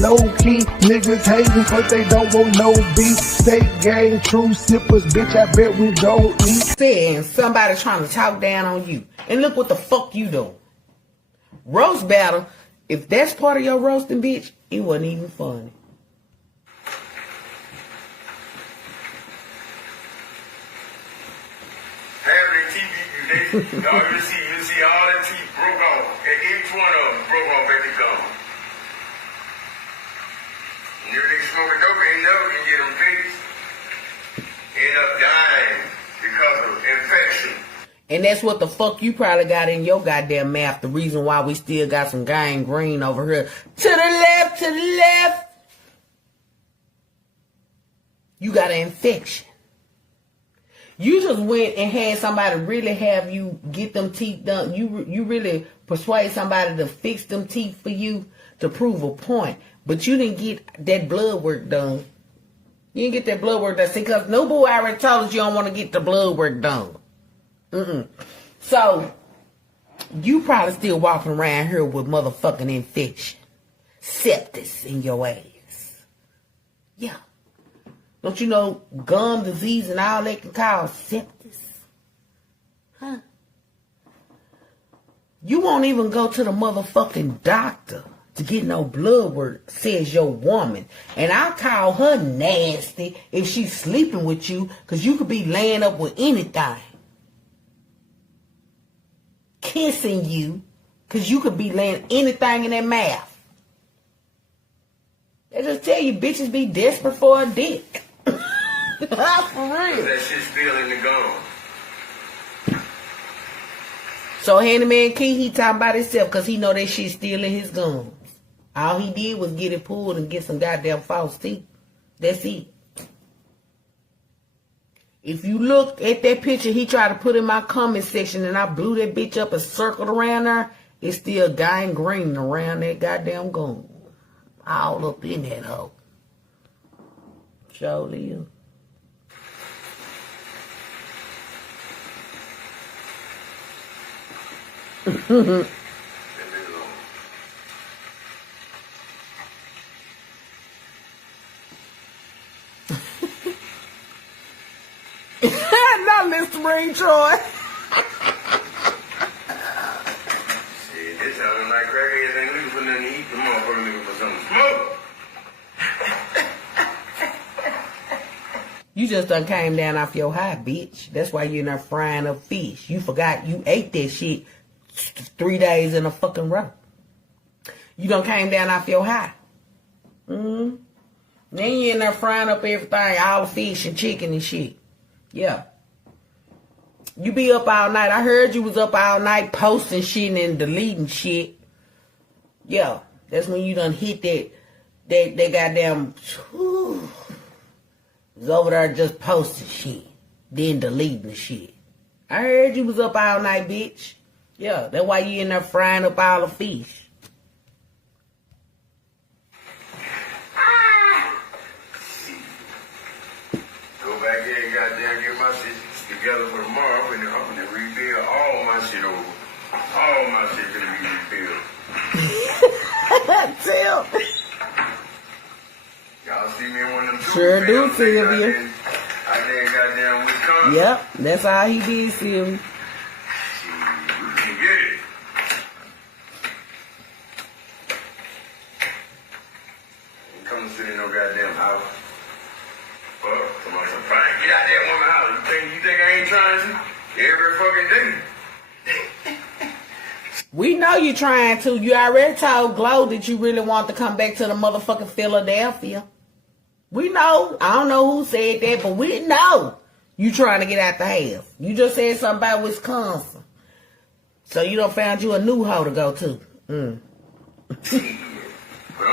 Low key, niggas hating, but they don't want no beef. State gang, true sippers, bitch, I bet we gon' eat. Saying somebody trying to talk down on you. And look what the fuck you doing. Roast battle, if that's part of your roasting, bitch, it wasn't even funny. Having TV, you see all that teeth broke off, and each one of them broke off at the gum. You niggas smoking dope ain't never can get them fixed. End up dying because of infection. And that's what the fuck you probably got in your goddamn mouth. The reason why we still got some gangrene over here. To the left, to the left. You got an infection. You just went and had somebody really have you get them teeth done. You really persuade somebody to fix them teeth for you to prove a point. But you didn't get that blood work done. You didn't get that blood work done. See, because no boy already told us you don't want to get the blood work done. So, you probably still walking around here with motherfucking infection. Sepsis in your ass. Yeah. Don't you know gum disease and all that can cause sepsis? Huh? You won't even go to the motherfucking doctor to get no blood work, says your woman. And I'll call her nasty if she's sleeping with you, because you could be laying up with anything. Kissing you, because you could be laying anything in their mouth. They just tell you bitches be desperate for a dick. For real. That shit still in the gum. So Handyman Key, he talking about himself because he know that shit still in his gums. All he did was get it pulled and get some goddamn false teeth. That's it. If you look at that picture he tried to put in my comment section and I blew that bitch up and circled around there, it's still gangrene around that goddamn gum. All up in that hoe. Surely you. Not Mr. Ring Troy. Shit, this sounding like crackheads ain't looking for nothing to eat. The motherfucker looking for something to smoke. You just done came down off your high, bitch. That's why you're not frying up fish. You forgot you ate that shit 3 days in a fucking row. You done came down off your high. Then you in there frying up everything, all the fish and chicken and shit. Yeah. You be up all night. I heard you was up all night posting shit and deleting shit. Yeah. That's when you done hit that goddamn... Whew, was over there just posting shit. Then deleting the shit. I heard you was up all night, bitch. Yeah. That's why you in there frying up all the fish. Back here and goddamn get my shit together for tomorrow. I'm gonna rebuild all my shit over. All my shit gonna be rebuilt. Tell. Y'all see me in one of them Sure do, Sylvia. I did goddamn Wisconsin. Yep, that's all he did, Sylvia. You can get it. Ain't come to sit in no goddamn house. Somebody said, fine, get out that woman's house. You think I ain't trying to? Every fucking day. We know you trying to. You already told Glow that you really want to come back to the motherfucking Philadelphia. We know. I don't know who said that, but we know you trying to get out the house. You just said something about Wisconsin. So you done found you a new hoe to go to. But I'm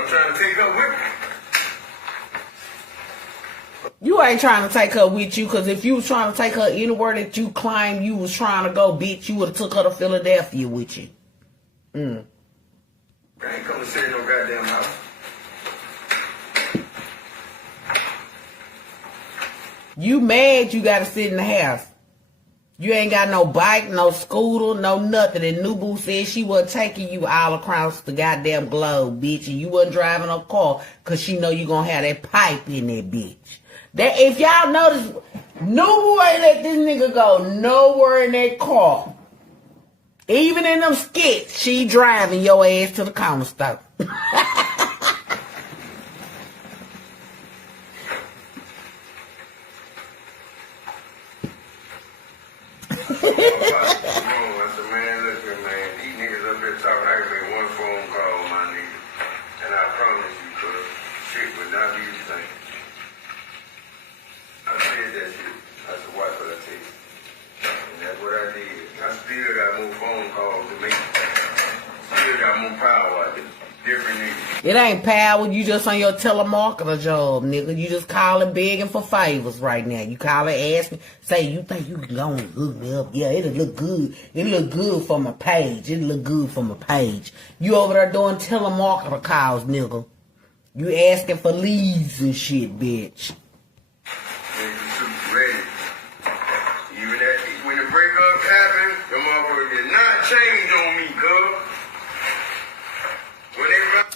trying to take her with me. You ain't trying to take her with you, because if you was trying to take her anywhere that you claim you was trying to go, bitch, you would have took her to Philadelphia with you. I ain't come to sit in no goddamn house. You mad you gotta sit in the house. You ain't got no bike, no scooter, no nothing. And Nubu said she wasn't taking you all across the goddamn globe, bitch. And you wasn't driving a car because she know you gonna have that pipe in that bitch. That if y'all notice, Nubu ain't let this nigga go nowhere in that car. Even in them skits, she driving your ass to the corner store. It ain't power. You just on your telemarketer job, nigga. You just calling begging for favors right now. You calling asking, say, you think you can go and hook me up? Yeah, it'll look good. It'll look good for my page. It'll look good for my page. You over there doing telemarketer calls, nigga. You asking for leads and shit, bitch. Ready. Even when the breakup happened, the motherfucker did not change on me, cuz.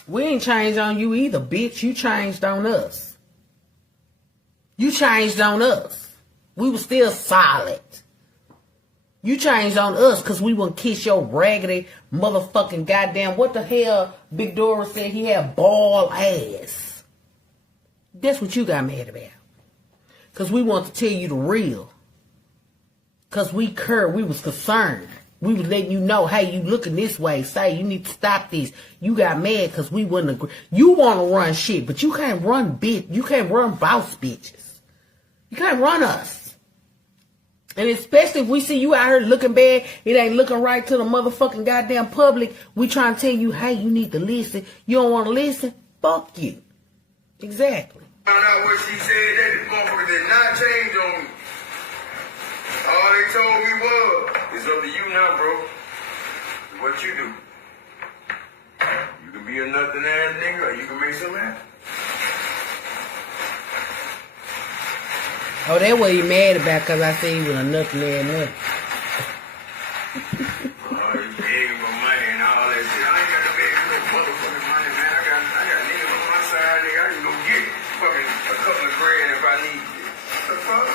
We ain't changed on you either, bitch. You changed on us. You changed on us. We were still solid. You changed on us because we wouldn't kiss your raggedy motherfucking goddamn. What the hell Big Dora said he had bald ass. That's what you got mad about. Because we want to tell you the real. Because we was concerned. We was letting you know, hey, you looking this way. Say, you need to stop this. You got mad because we wouldn't agree. You want to run shit, but you can't run bitch. You can't run boss bitches. You can't run us. And especially if we see you out here looking bad, it ain't looking right to the motherfucking goddamn public. We trying to tell you, hey, you need to listen. You don't want to listen? Fuck you. Exactly. Found out what she said, that the motherfucker did not change on me. All they told me was, it's up to you now, bro. What you do. You can be a nothing ass nigga or you can make some happen. Oh, that's what he mad about because I said he was a nothing ass nigga. Oh, he's begging for money and all that shit. I ain't got to beg for no motherfucking money, man. I got niggas on my side, nigga. I can go get fucking a couple of grand if I need it. What the fuck?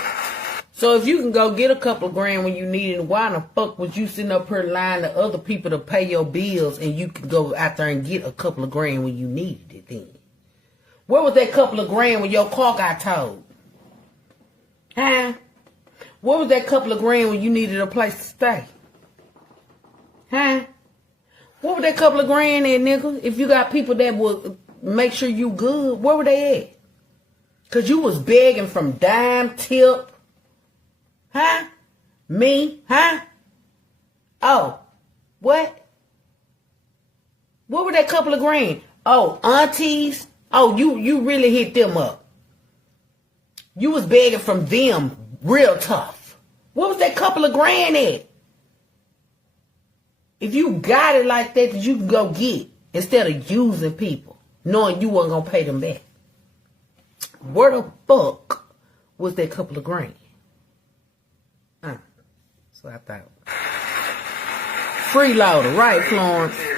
So if you can go get a couple of grand when you need it, why in the fuck was you sitting up here lying to other people to pay your bills and you can go out there and get a couple of grand when you needed it then? Where was that couple of grand when your car got towed? Huh? Where was that couple of grand when you needed a place to stay? Huh? What was that couple of grand at, nigga? If you got people that would make sure you good, where were they at? Because you was begging from dime, tip, huh? Me? Huh? Oh. What? What were that couple of grand? Oh, aunties? Oh, you really hit them up. You was begging from them real tough. What was that couple of grand at? If you got it like that you can go get instead of using people, knowing you weren't going to pay them back. Where the fuck was that couple of grand? So I thought. Freeloader, right, Florence? Yeah,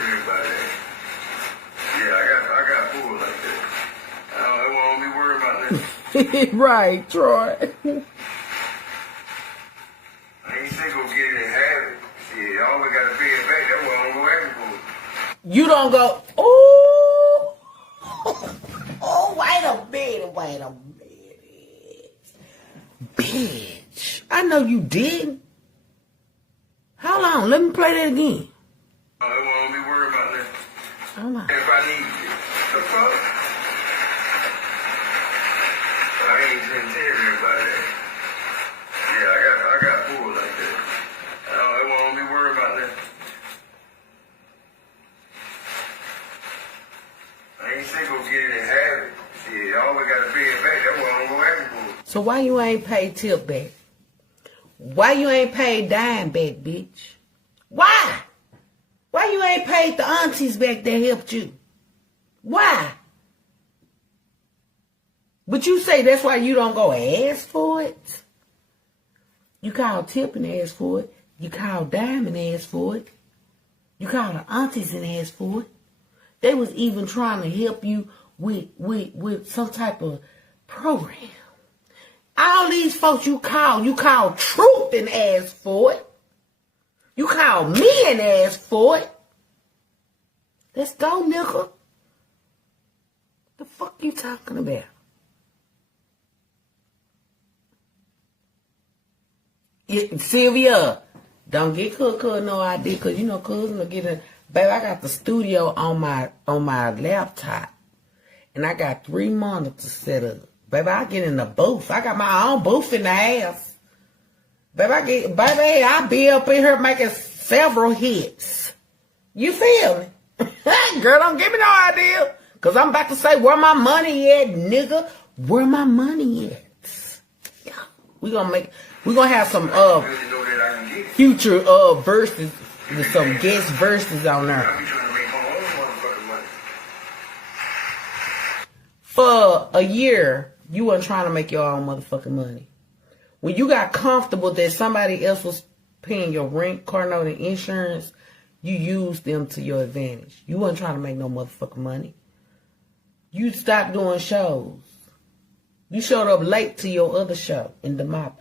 I got food like that. I won't be worried about that. Right, Troy. I ain't say go get it and have it. Shit, I always got to pay it back. That's why I don't go asking for it. You don't go, oh, oh, wait a minute. Bitch, I know you didn't. How long? Let me play that again. I won't be worried about that. Hold on. If I need it. The fuck? I ain't gonna tell everybody that. Yeah, I got food like that. I won't be worried about that. I ain't say go get it and have it. Shit, I always got to pay it back. That's why I don't go asking for it. So why you ain't paid tip back? Why you ain't paid dime back, bitch? Why? Why you ain't paid the aunties back that helped you? Why? But you say that's why you don't go ask for it? You called Tip and asked for it. You called Dime and asked for it. You called the aunties and asked for it. They was even trying to help you with some type of program. All these folks you called Truth and asked for it. You called me and asked for it. Let's go, nigga. The fuck you talking about? Sylvia, don't get cuz no idea, cause you know cousin will get in. Baby, I got the studio on my laptop, and I got 3 monitors set up. Baby, I get in the booth. I got my own booth in the house. Baby, I be up in here making several hits. You feel me? Girl, don't give me no idea, cause I'm about to say where my money at, nigga. Where my money at? Yeah, we gonna have some future verses with some guest verses on there. For a year, you wasn't trying to make your own motherfucking money. When you got comfortable that somebody else was paying your rent, car note, and insurance, you used them to your advantage. You wasn't trying to make no motherfucking money. You stopped doing shows. You showed up late to your other show in Demopolis.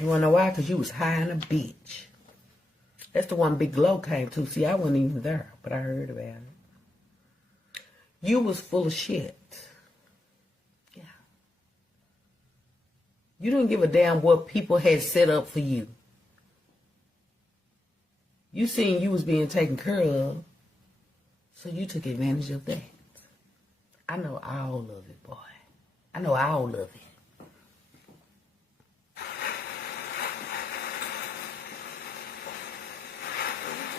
You wanna know why? Because you was high on a bitch. That's the one Big Glow came to. See, I wasn't even there, but I heard about it. You was full of shit. Yeah. You didn't give a damn what people had set up for you. You seen you was being taken care of, so you took advantage of that. I know all of it, boy. I know all of it.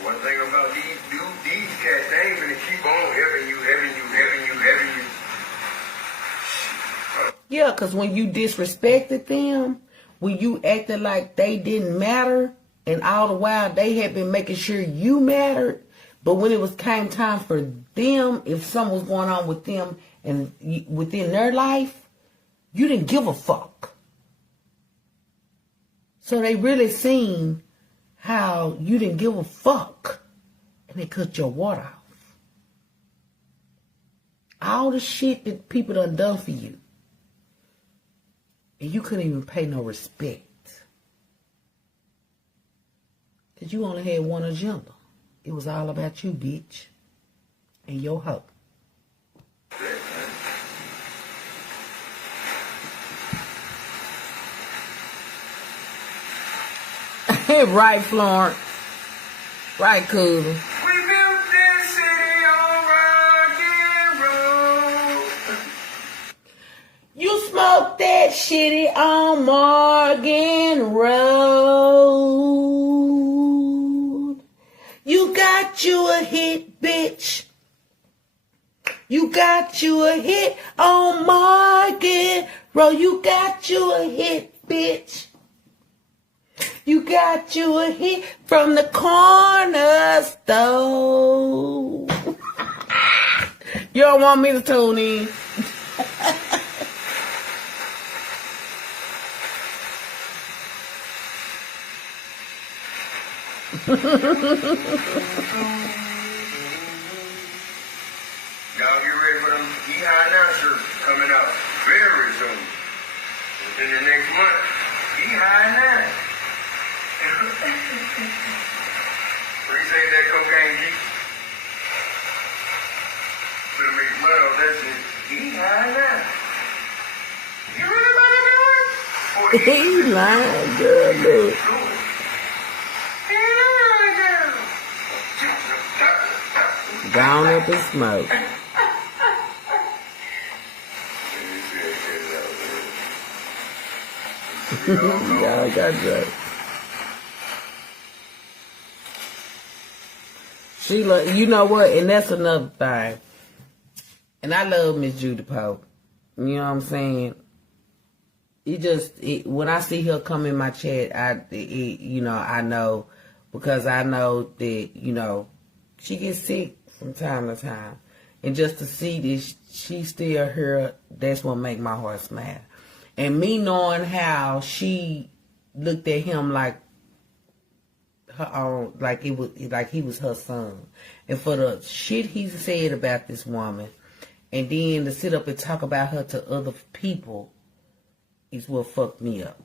One thing about these cats, they ain't gonna keep on having you. Yeah, because when you disrespected them, when you acted like they didn't matter, and all the while they had been making sure you mattered, but when it came time for them, if something was going on with them and within their life, you didn't give a fuck. So they really seen how you didn't give a fuck, and they cut your water off. All the shit that people done for you, and you couldn't even pay no respect. Because you only had one agenda. It was all about you, bitch, and your hoe. Right, Florence. Right, cousin. We built this city on rock and roll. You smoked that shitty on Morgan Road. You got you a hit, bitch. You got you a hit on Morgan Road. You got you a hit, bitch. You got you a hit from the corner store. You don't want me to tune in. Y'all get ready for them E-High Now shirts coming out very soon. Within the next month, E-High Now. Appreciate that cocaine geek. Gonna make money off that shit. E-High Now. You really about to do it? He lying, girl, look. Gone up in smoke. Y'all got that. Sheila, you know what? And that's another thing. And I love Miss Judy Pope. You know what I'm saying? When I see her come in my chat, I know, because I know that, she gets sick from time to time. And just to see this, she still here, that's what make my heart smile. And me knowing how she looked at him like her own, like he was her son. And for the shit he said about this woman, and then to sit up and talk about her to other people is what fucked me up.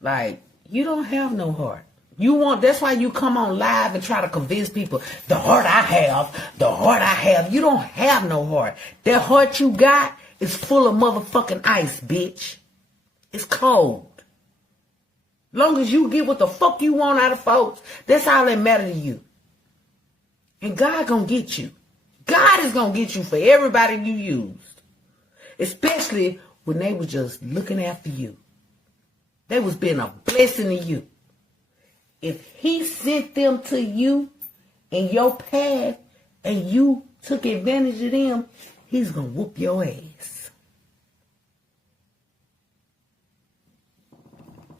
Like, you don't have no heart. That's why you come on live and try to convince people, the heart I have. You don't have no heart. That heart you got is full of motherfucking ice, bitch. It's cold. Long as you get what the fuck you want out of folks, that's all that matter to you. And God gonna get you. God is gonna get you for everybody you used. Especially when they was just looking after you. They was being a blessing to you. If he sent them to you in your path and you took advantage of them, he's gonna whoop your ass.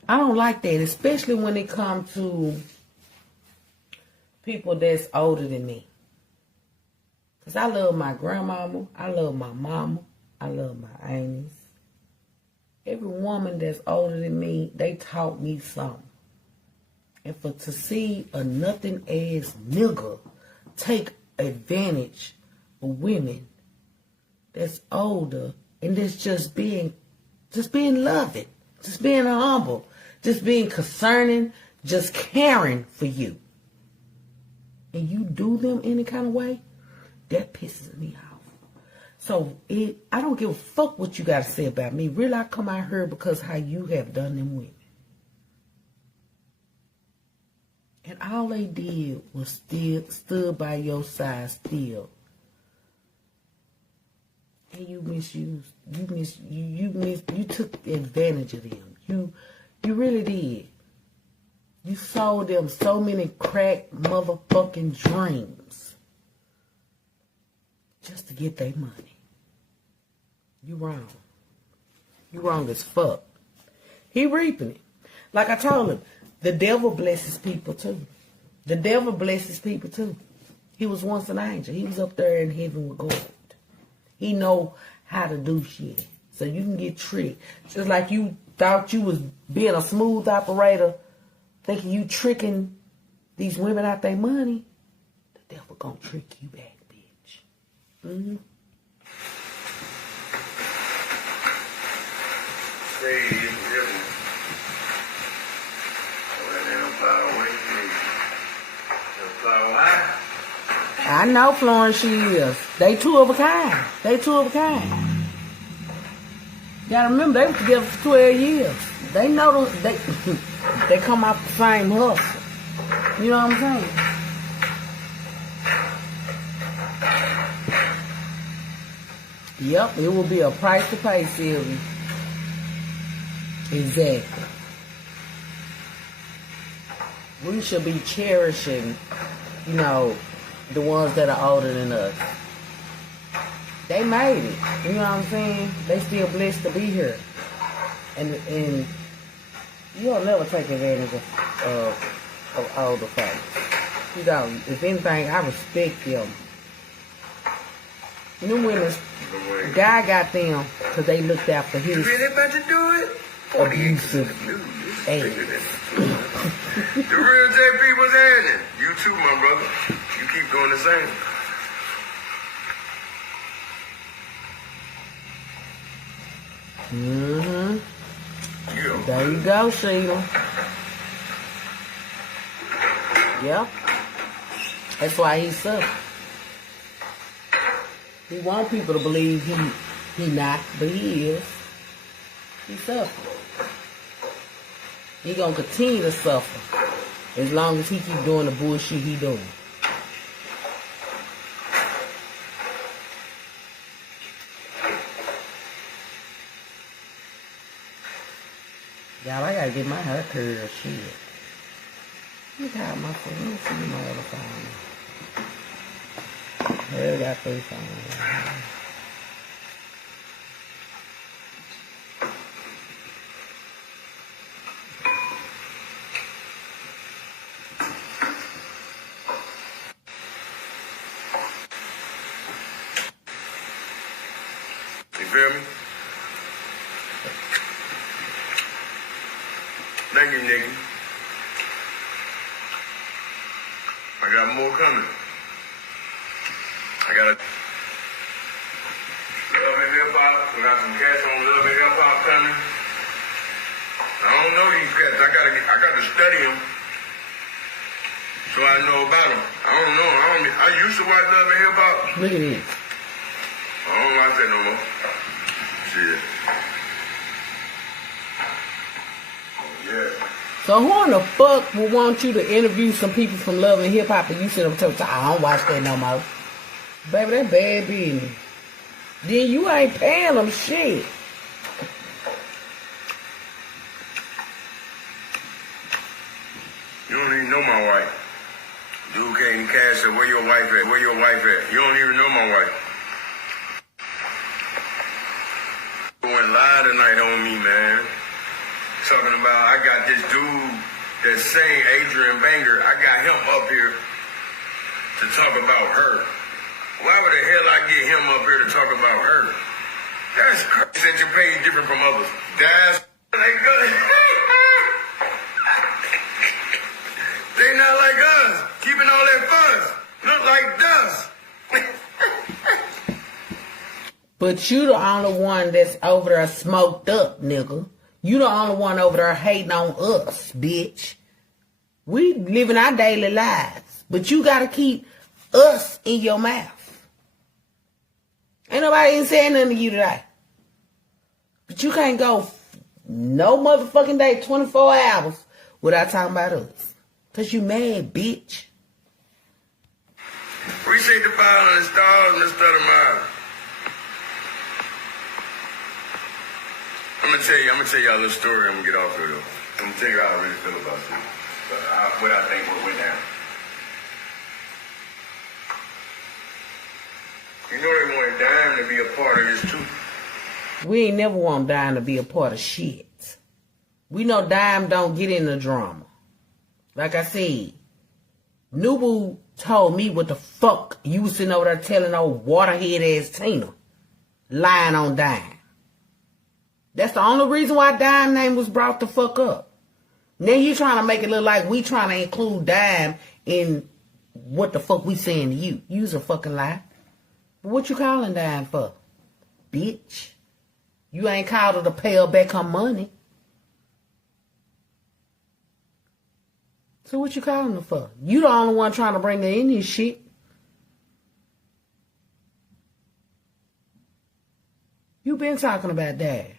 I don't like that, especially when it comes to people that's older than me. Because I love my grandmama, I love my mama, I love my aunties. Every woman that's older than me, they taught me something. And to see a nothing ass nigga take advantage of women that's older and that's just being loving, just being humble, just being concerning, just caring for you. And you do them any kind of way, that pisses me off. So I don't give a fuck what you got to say about me. Really, I come out here because how you have done them women. And all they did was stood by your side still. And you misused, you took advantage of them. You really did. You sold them so many crack motherfucking dreams just to get their money. You wrong. You wrong as fuck. He reaping it. Like I told him, the devil blesses people too. The devil blesses people too. He was once an angel. He was up there in heaven with God. He know how to do shit. So you can get tricked. Just like you thought you was being a smooth operator, thinking you tricking these women out their money, the devil gonna trick you back, bitch. Mm-hmm. Say it is real. I know Florence, she is. They two of a kind. You gotta remember, they were together for 12 years. They know they come out the same hustle. You know what I'm saying? Yep, it will be a price to pay, Sylvie. Exactly. We should be cherishing, the ones that are older than us. They made it. You know what I'm saying? They still blessed to be here. And you'll never take advantage of older folks. You know, if anything, I respect them. Them women, God got them because they looked after his really about to do it? abusive ass. The real JP was happening. You too, my brother. You keep doing the same. Mm-hmm. Yeah. There you go, Sheila. Yep. That's why he's suffering. He want people to believe he not, but he is. He suffering. He gonna continue to suffer as long as he keep doing the bullshit he doing. Y'all, I gotta get my hair curled. Shit. Look how my phone. Let me see my other phone. I got 3 phones. You feel me? Thank you, Nikki. I got more coming. I got a Love and Hip Hop. We got some cats on Love and Hip Hop coming. I don't know these cats. I got to study them so I know about them. I don't know. I used to watch Love and Hip Hop. Look at this. I don't watch that no more. Shit. Yeah. So who in the fuck would want you to interview some people from Love and Hip Hop and you sit up and tell I don't watch that no more? Baby, that bad business. Then you ain't paying them shit. You don't even know my wife. Dude came cash said, where your wife at? Where your wife at? You don't even know my wife. Going live tonight on me, man. Talking about I got this dude that sang Adrian Banger. I got him up here to talk about her. Why would the hell I get him up here to talk about her? That's crazy that your pay is different from others. That's like us. They not like us. Keeping all that fuzz. Look like dust. But you the only one that's over there smoked up, nigga. You the only one over there hating on us, bitch. We living our daily lives. But you gotta keep us in your mouth. Ain't nobody even saying nothing to you today. But you can't go no motherfucking day, 24 hours, without talking about us. Cause you mad, bitch. Appreciate the 500 stars, Mr. Miles. I'm gonna tell y'all a little story. I'm gonna get off here though. I'm gonna tell you how I really feel about this. What I think went down. You know they wanted Dime to be a part of this too. We ain't never want Dime to be a part of shit. We know Dime don't get in the drama. Like I said, Nubu told me what the fuck you was sitting over there telling old waterhead ass Tina. Lying on Dime. That's the only reason why Dime name was brought the fuck up. Now you trying to make it look like we trying to include Dime in what the fuck we saying to you. You's a fucking lie. What you calling Dime for? Bitch. You ain't called her to pay her back her money. So what you calling her for? You the only one trying to bring her in this shit. You been talking about that.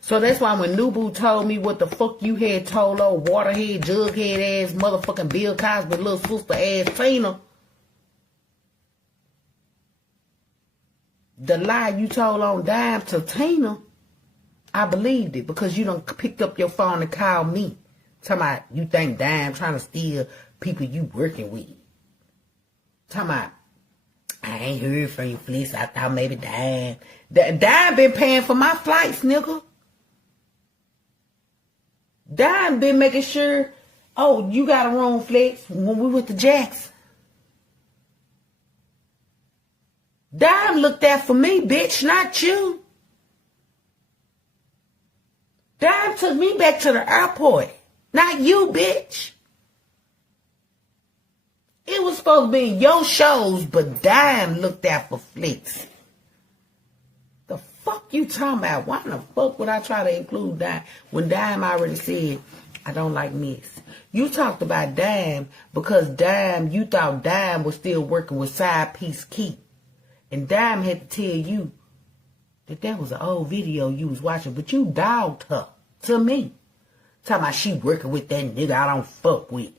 So that's why when Nubu told me what the fuck you had told old waterhead, jughead ass, motherfucking Bill Cosby, little sister ass Tina, the lie you told on Dime to Tina, I believed it because you done picked up your phone and called me. Talking about you think Dime trying to steal people you working with. Talking about, I ain't heard from you, Fleece. I thought maybe Dime. Dime been paying for my flights, nigga. Dime been making sure, oh, you got a room, Flex, when we went to Jackson. Dime looked out for me, bitch, not you. Dime took me back to the airport, not you, bitch. It was supposed to be your shows, but Dime looked out for Flex. The fuck you talking about? Why the fuck would I try to include Dime when Dime already said, I don't like Miss? You talked about Dime because Dime, you thought Dime was still working with Side Piece Keith. And Dime had to tell you that was an old video you was watching, but you dogged her to me. Talking about she working with that nigga I don't fuck with.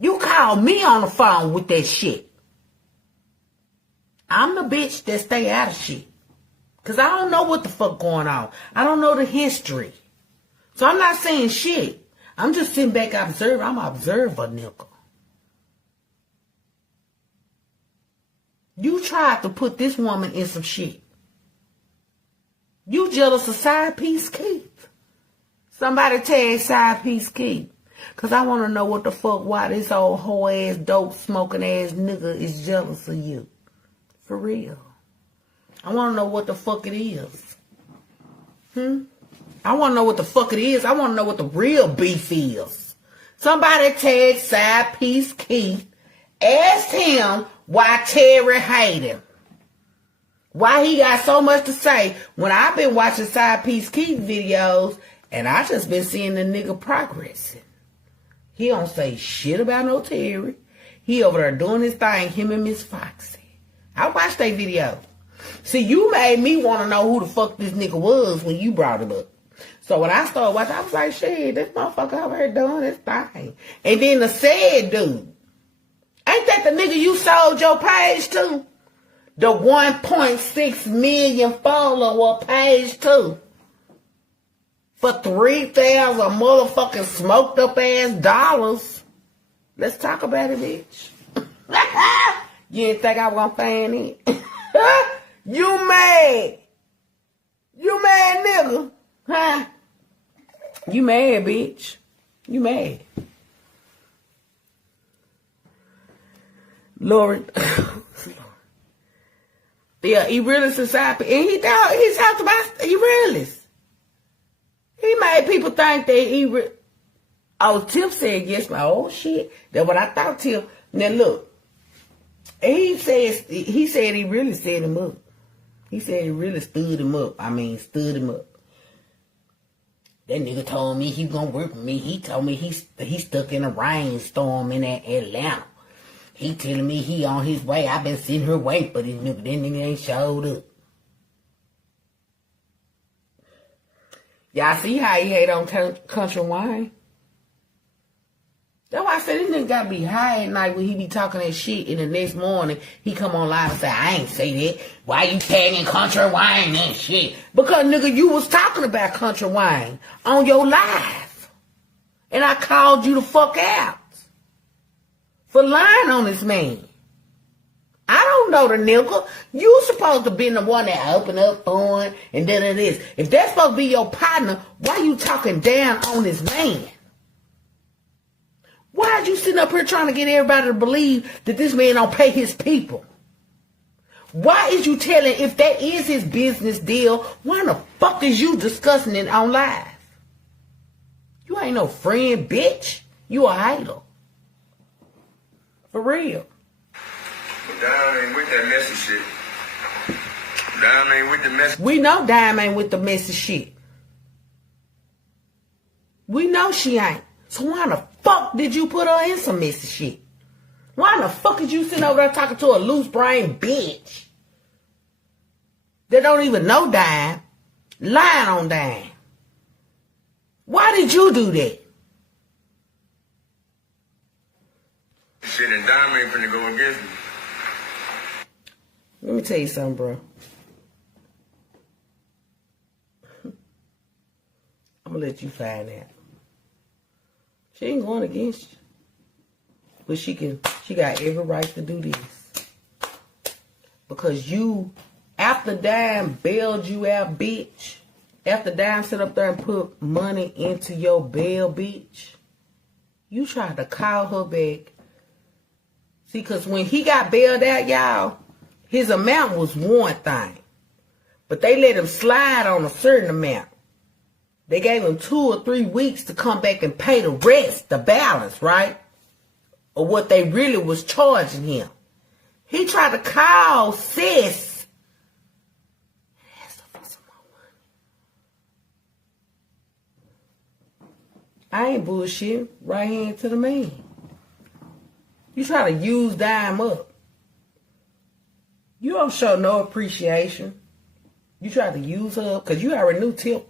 You called me on the phone with that shit. I'm the bitch that stay out of shit. Because I don't know what the fuck going on. I don't know the history. So I'm not saying shit. I'm just sitting back observing. I'm an observer, nigga. You tried to put this woman in some shit. You jealous of Side Piece Keith. Somebody tag Side Piece Keith. Because I want to know what the fuck why this old hoe ass, dope smoking ass nigga is jealous of you. For real. I want to know what the fuck it is. I want to know what the fuck it is. I want to know what the real beef is. Somebody tagged Side Piece Keith, asked him why Terry hated him. Why he got so much to say when I've been watching Side Piece Keith videos and I just been seeing the nigga progressing. He don't say shit about no Terry. He over there doing his thing, him and Miss Foxy. I watched that video. See, you made me want to know who the fuck this nigga was when you brought him up. So when I started watching, I was like, shit, this motherfucker over here doing his thing. And then the said dude, ain't that the nigga you sold your page to? The 1.6 million follower page to? For 3,000 motherfucking smoked up ass dollars. Let's talk about it, bitch. You didn't think I was gonna fan it? You mad? You mad, nigga? Huh? You mad, bitch? You mad? Lord. Yeah, he really society, and he talked about he really. He made people think that Tip said yes, my old shit. That's what I thought, Tip. Now look, he said he really set him up. He said he really stood him up. Stood him up. That nigga told me he was gonna work with me. He told me he stuck in a rainstorm in Atlanta. He telling me he on his way. I been sitting here waiting for this nigga. That nigga ain't showed up. Y'all see how he hate on country wine? That's why I said this nigga gotta be high at night when he be talking that shit, and the next morning he come on live and say, I ain't say that. Why you tagging country wine and shit? Because nigga, you was talking about country wine on your live. And I called you the fuck out for lying on this man. I don't know the nigga. You supposed to be the one that open up for him and then it is. If that's supposed to be your partner, why you talking down on this man? Why are you sitting up here trying to get everybody to believe that this man don't pay his people? Why is you telling, if that is his business deal, why the fuck is you discussing it on live? You ain't no friend, bitch. You a idol. For real. But Dime ain't with that messy shit. Dime ain't with the messy. We know Dime ain't with the messy shit. We know she ain't. So why the fuck did you put her in some messy shit? Why the fuck is you sitting over there talking to a loose brain bitch that don't even know Dime, lying on Dime? Why did you do that? Shit, and Dime ain't finna go against me. Let me tell you something, bro. I'm gonna let you find out. She ain't going against you. But she got every right to do this. Because you, after Dime bailed you out, bitch, after Dime sit up there and put money into your bail, bitch, you tried to call her back. See, because when he got bailed out, y'all, his amount was one thing. But they let him slide on a certain amount. They gave him 2 or 3 weeks to come back and pay the rest, the balance, right? Or what they really was charging him. He tried to call sis. Asked her for some more money. I ain't bullshit. Right hand to the man. You try to use Dime up. You don't show no appreciation. You try to use her up because you already knew Tip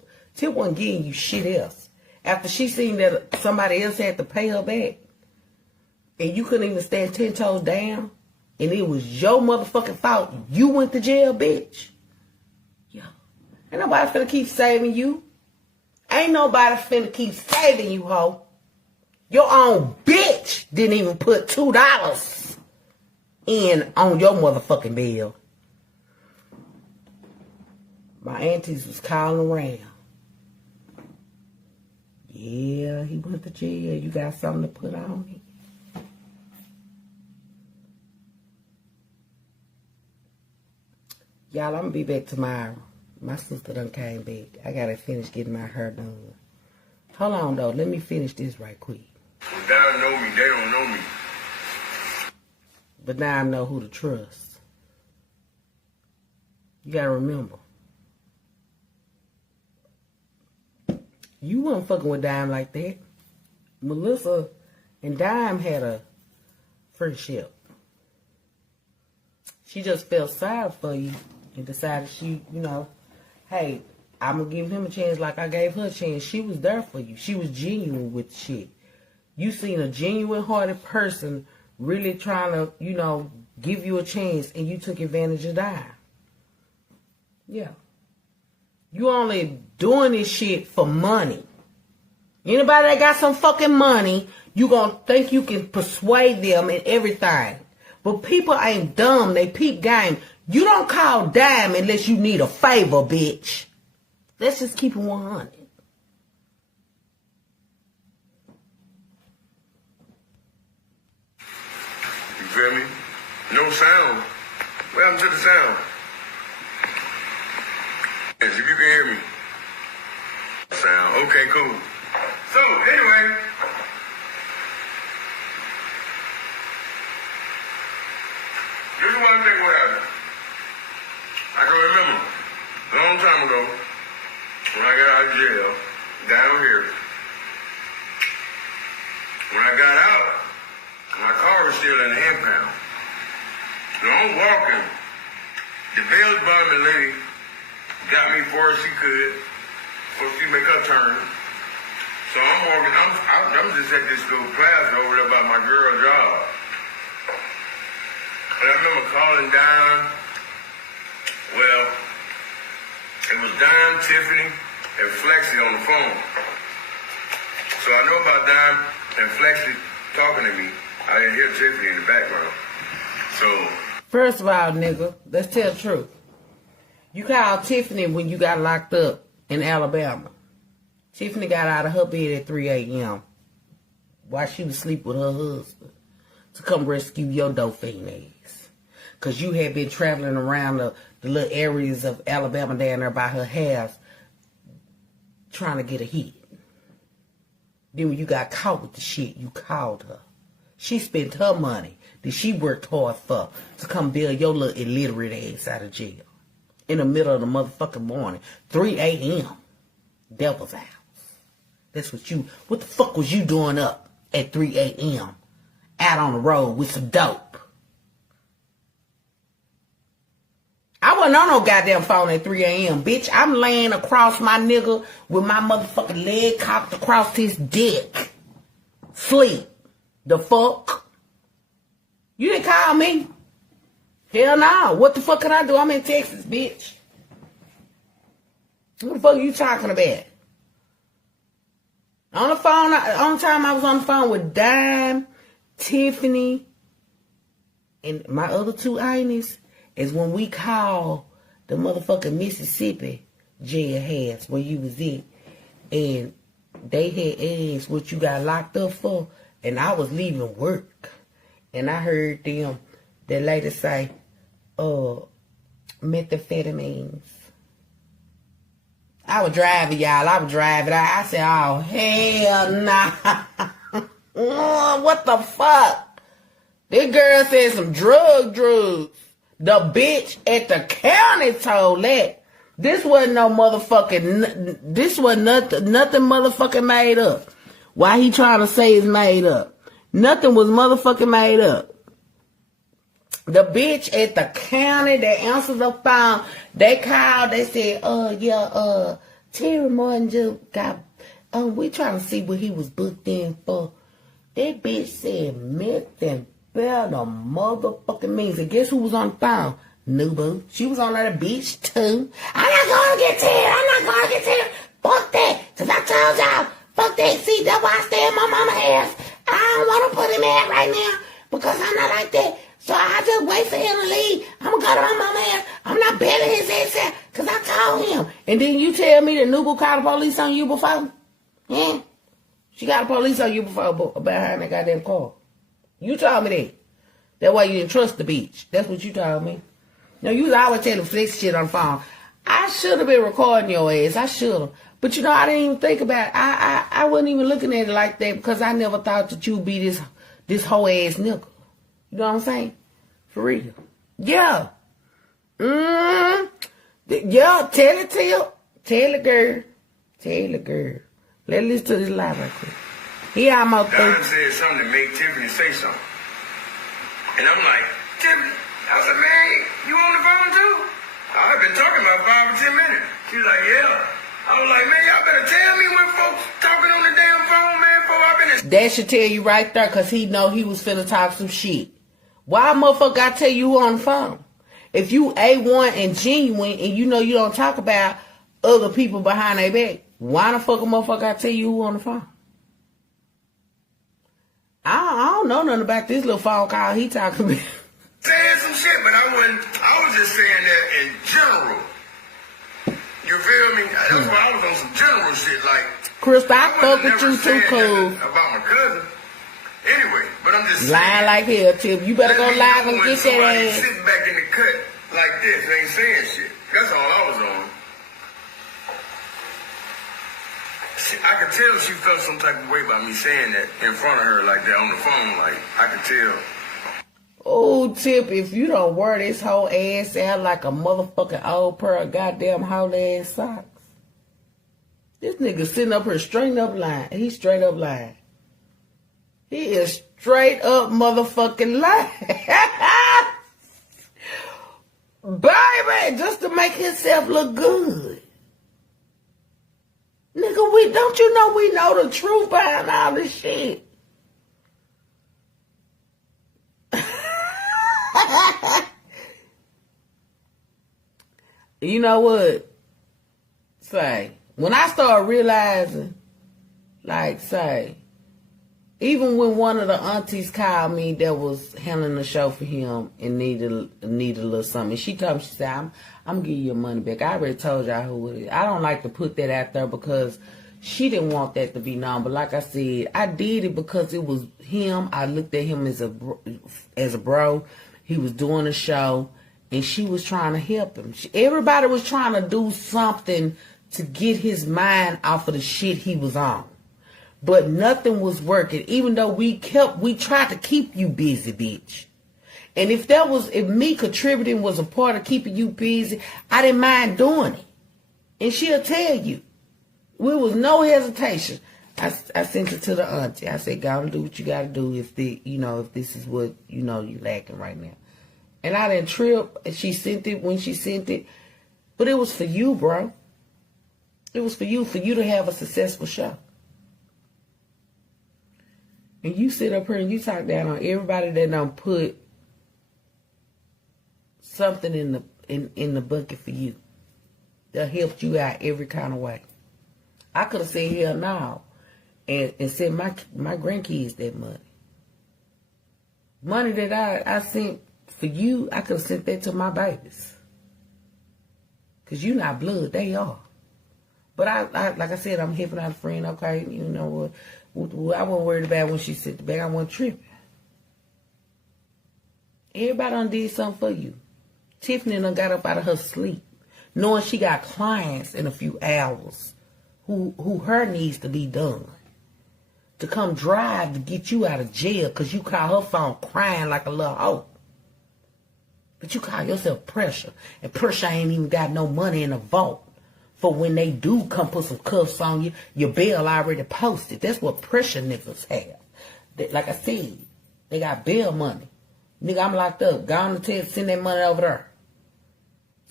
wasn't getting you shit else. After she seen that somebody else had to pay her back, and you couldn't even stand 10 toes down, and it was your motherfucking fault you went to jail, bitch. Yeah. Ain't nobody finna keep saving you. Ain't nobody finna keep saving you, ho. Your own bitch didn't even put $2 in on your motherfucking bill. My aunties was calling around. Yeah, he went to jail. You got something to put on it. Y'all, I'm going to be back tomorrow. My sister done came back. I gotta finish getting my hair done. Hold on, though. Let me finish this right quick. Well, they don't know me. They don't know me. But now I know who to trust. You gotta remember. You weren't fucking with Dime like that. Melissa and Dime had a friendship. She just felt sorry for you and decided she, hey, I'm going to give him a chance like I gave her a chance. She was there for you. She was genuine with shit. You seen a genuine-hearted person really trying to, give you a chance, and you took advantage of Dime. Yeah. You only doing this shit for money. Anybody that got some fucking money, you gonna think you can persuade them and everything. But people ain't dumb. They peep game. You don't call Dime unless you need a favor, bitch. Let's just keep it 100. You feel me? No sound. What happened to the sound? Yes, if you can hear me. Sound. Okay, cool. So, anyway. This is one thing what happened. I can remember a long time ago when I got out of jail down here. When I got out, my car was still in the impound. So I'm walking. The bail bondman lady got me before she could, before she make her turn. So I'm walking, I'm just at this little class over there by my girl's job. And I remember calling Dime. Well, it was Dime, Tiffany, and Flexi on the phone. So I know about Dime and Flexi talking to me. I didn't hear Tiffany in the background. So... First of all, nigga, let's tell the truth. You called Tiffany when you got locked up in Alabama. Tiffany got out of her bed at 3 a.m. while she was asleep with her husband to come rescue your Dauphine ass. Because you had been traveling around the little areas of Alabama down there by her house trying to get a hit. Then when you got caught with the shit, you called her. She spent her money that she worked hard for to come build your little illiterate ass out of jail. In the middle of the motherfucking morning. 3 a.m. Devil's house. That's what the fuck was you doing up at 3 a.m. out on the road with some dope? I wasn't on no goddamn phone at 3 a.m., bitch. I'm laying across my nigga with my motherfucking leg cocked across his dick. Sleep. The fuck? You didn't call me. Hell no. What the fuck can I do? I'm in Texas, bitch. What the fuck are you talking about? On the phone, only time I was on the phone with Dime, Tiffany, and my other two aunties is when we called the motherfucking Mississippi jailhouse where you was in. And they had asked what you got locked up for. And I was leaving work. And I heard them, that lady say, methamphetamines. I was driving, y'all. I was driving. I said, oh, hell nah. What the fuck? This girl said some drugs. The bitch at the county told that. This wasn't no motherfucking, this wasn't nothing motherfucking made up. Why he trying to say it's made up? Nothing was motherfucking made up. The bitch at the county that answered the phone, they called, they said, Terry Martin just got, we trying to see what he was booked in for. That bitch said methamphetamine motherfucking means. And guess who was on the phone? Nubu. She was on that bitch too. I'm not going to get Terry. Fuck that. Cause I told y'all, fuck that. See, that's why I stay in my mama's house. I don't want to put him out right now because I'm not like that. So I just wait for him to leave. I'm going to go to my mama's house. I'm not bailing his ass out because I called him. And then you tell me that Nubu called the police on you before? Yeah. She got the police on you before about her in that goddamn car. You told me that. That's why you didn't trust the bitch. That's what you told me. No, you was always telling flex shit on the phone. I I should have been recording your ass. I should have. But you know, I didn't even think about it. I wasn't even looking at it like that because I never thought that you'd be this whole ass nigga. You know what I'm saying? For real. Yeah. Yeah, tell it to you. Tell it, girl. Tell it, girl. Let's listen to this live right quick. He almost Don said something that made Tiffany say something. And I'm like, Tiffany, I said, man, you on the phone too? I've been talking about 5 or 10 minutes. She's like, yeah. I was like, man, y'all better tell me when folks talking on the damn phone, man, before I've been... That should tell you right there, because he know he was finna talk some shit. Why motherfucker gotta tell you who on the phone? If you A1 and genuine and you know you don't talk about other people behind their back, why the fuck a motherfucker gotta tell you who on the phone? I don't know nothing about this little phone call he talking about. Saying some shit, but I was just saying that in general. You feel me? That's why I was on some general shit, like... Crystal, I fuck with you too, cool. About my cousin. Anyway, but I'm just lying like hell, Tip. You better go live and get that ass. Sitting back in the cut like this, ain't saying shit. That's all I was on. I could tell she felt some type of way about me saying that in front of her like that on the phone. Like, I could tell. Oh, Tip, if you don't wear this whole ass out like a motherfucking old pair of goddamn whole ass socks. This nigga sitting up here straight up lying. He's straight up lying. He is straight up motherfucking lying. Baby, just to make himself look good. Nigga, don't you know we know the truth behind all this shit? You know what? Say, when I started realizing, like, say, even when one of the aunties called me that was handling the show for him and needed a little something, she told me, she said, I'm giving you your money back. I already told y'all who it is. I don't like to put that out there because she didn't want that to be known. But like I said, I did it because it was him. I looked at him as a bro. He was doing a show, and she was trying to help him. Everybody was trying to do something to get his mind off of the shit he was on. But nothing was working, even though we tried to keep you busy, bitch. And if me contributing was a part of keeping you busy, I didn't mind doing it. And she'll tell you. There was no hesitation. I sent it to the auntie. I said, go and do what you gotta do if this is what you lacking right now. And I didn't trip, and she sent it when she sent it. But it was for you, bro. It was for you to have a successful show. And you sit up here and you talk down on everybody that don't put something in the bucket for you. That helped you out every kind of way. I could have said hell no and sent my grandkids that money. Money that I sent for you, I could have sent that to my babies. Because you not blood, they are. But I like I said, I'm helping out a friend, okay? You know what? I wasn't worried about when she sent the bag. I wasn't tripping. Everybody done did something for you. Tiffany done got up out of her sleep, knowing she got clients in a few hours who her needs to be done. To come drive to get you out of jail because you call her phone crying like a little hoe. But you call yourself Pressure. And Pressure ain't even got no money in the vault. For when they do come put some cuffs on you, your bail already posted. That's what Pressure niggas have. Like I said, they got bail money. Nigga, I'm locked up. Go on and send that money over there.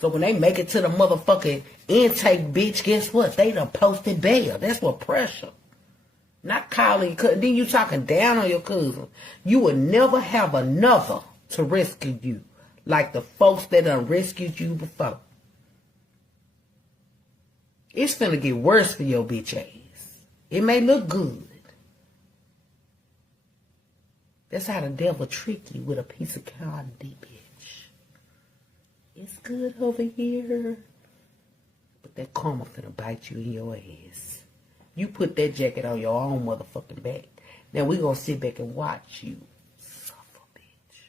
So when they make it to the motherfucking intake, bitch, guess what? They done posted bail. That's what Pressure. Not calling you, then you talking down on your cousin. You will never have another to rescue you like the folks that done rescued you before. It's finna get worse for your bitch ass. It may look good. That's how the devil trick you with a piece of candy, bitch. It's good over here. But that karma finna bite you in your ass. You put that jacket on your own motherfucking back. Now we gonna sit back and watch you suffer, bitch.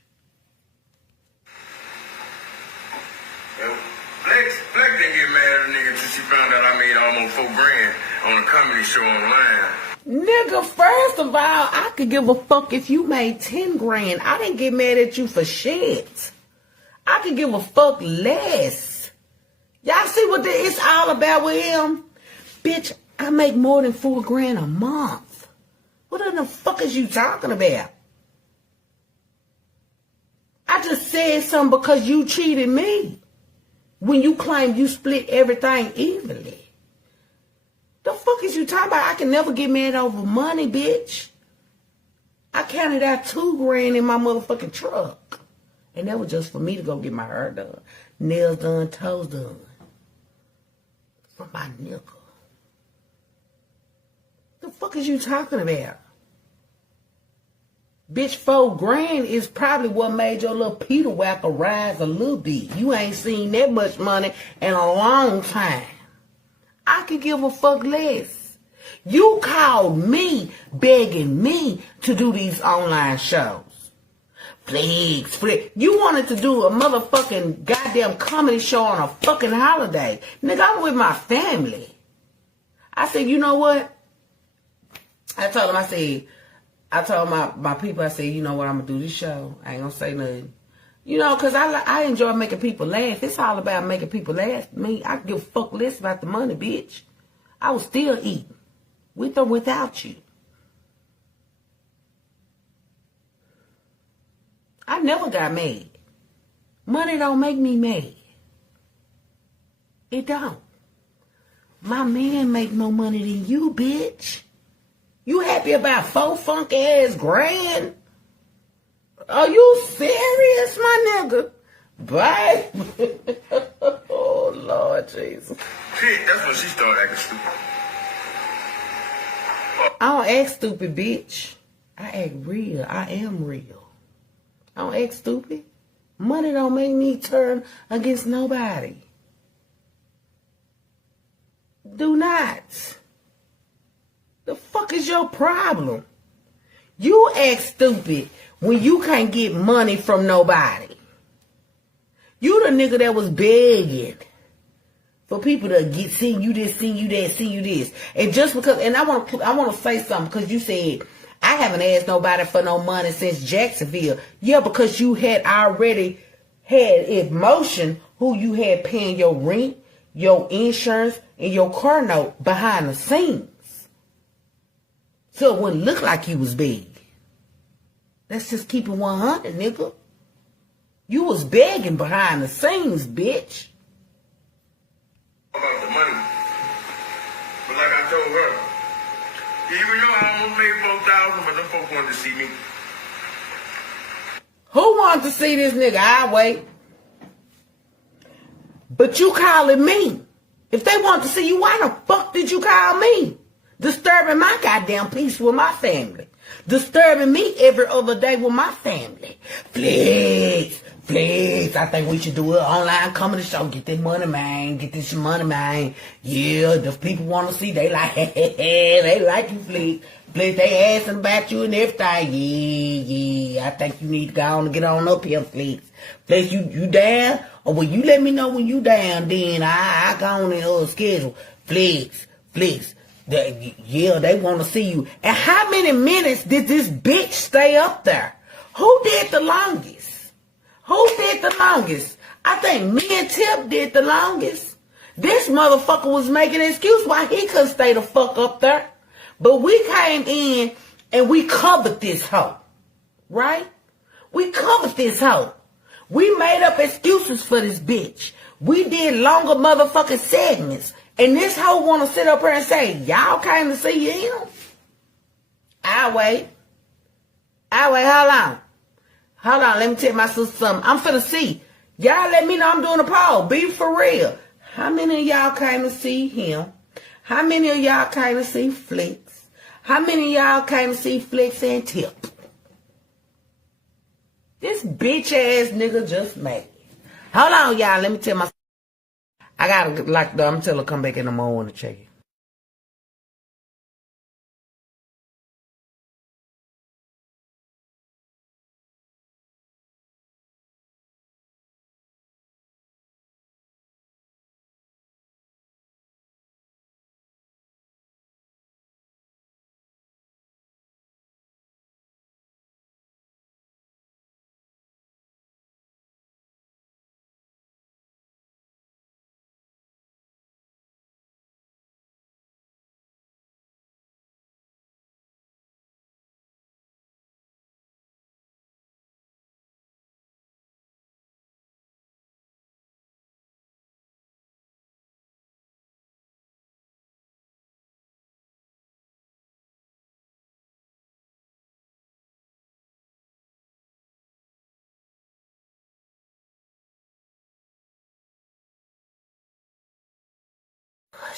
Flex didn't get mad at a nigga till she found out I made almost $4,000 on a comedy show online. Nigga, first of all, I could give a fuck if you made 10 grand. I didn't get mad at you for shit. I could give a fuck less. Y'all see what it's all about with him? Bitch, I make more than $4,000 a month. What in the fuck is you talking about? I just said something because you cheated me. When you claim you split everything evenly. The fuck is you talking about? I can never get mad over money, bitch. I counted out $2,000 in my motherfucking truck. And that was just for me to go get my hair done. Nails done, toes done. For my nigga. The fuck is you talking about? Bitch, $4,000 is probably what made your little Peter whacker rise a little bit. You ain't seen that much money in a long time. I could give a fuck less. You called me begging me to do these online shows. Flex. You wanted to do a motherfucking goddamn comedy show on a fucking holiday. Nigga, I'm with my family. I said, you know what? I told my people, I said, you know what, I'm going to do this show. I ain't going to say nothing. You know, because I enjoy making people laugh. It's all about making people laugh. Me, I give a fuck less about the money, bitch. I was still eating. With or without you. I never got mad. Money don't make me mad. It don't. My man make more money than you, bitch. You happy about 4 funk ass grand? Are you serious, my nigga? Bye. Oh, Lord Jesus. Shit, that's when she started acting stupid. I don't act stupid, bitch. I act real. I am real. I don't act stupid. Money don't make me turn against nobody. Do not. The fuck is your problem? You act stupid when you can't get money from nobody. You the nigga that was begging for people to get send you this, send you that, send you this. And just because, and I want to say something because you said I haven't asked nobody for no money since Jacksonville. Yeah, because you had already had in motion who you had paying your rent, your insurance, and your car note behind the scenes. So it wouldn't look like you was big. Let's just keep it 100, nigga. You was begging behind the scenes, bitch. About the money. But like I told her, even though I almost made 4,000, but them folks wanted to see me. Who wanted to see this nigga? I wait. But you calling me. If they want to see you, why the fuck did you call me? Disturbing my goddamn peace with my family. Disturbing me every other day with my family. Please. I think we should do an online comedy show. Get that money, man. Get this money, man. Yeah, the people want to see. They like, they like you, Flex. Flex, they asking about you and everything. Yeah. I think you need to go on and get on up here, Flex. Flex, you down? Or will you let me know when you down? Then I go on and schedule. Flex. They want to see you. And how many minutes did this bitch stay up there? Who did the longest? I think me and Tip did the longest. This motherfucker was making an excuse why he couldn't stay the fuck up there. But we came in and we covered this hoe. Right? We covered this hoe. We made up excuses for this bitch. We did longer motherfucking segments. And this hoe want to sit up here and say, y'all came to see him? I'll wait. Hold on, let me tell my sister something. I'm finna see. Y'all let me know I'm doing a poll. Be for real. How many of y'all came to see him? How many of y'all came to see Flex? How many of y'all came to see Flex and Tip? This bitch ass nigga just made it. Hold on, y'all. Let me tell my... I'm gonna tell her come back in the morning to check it.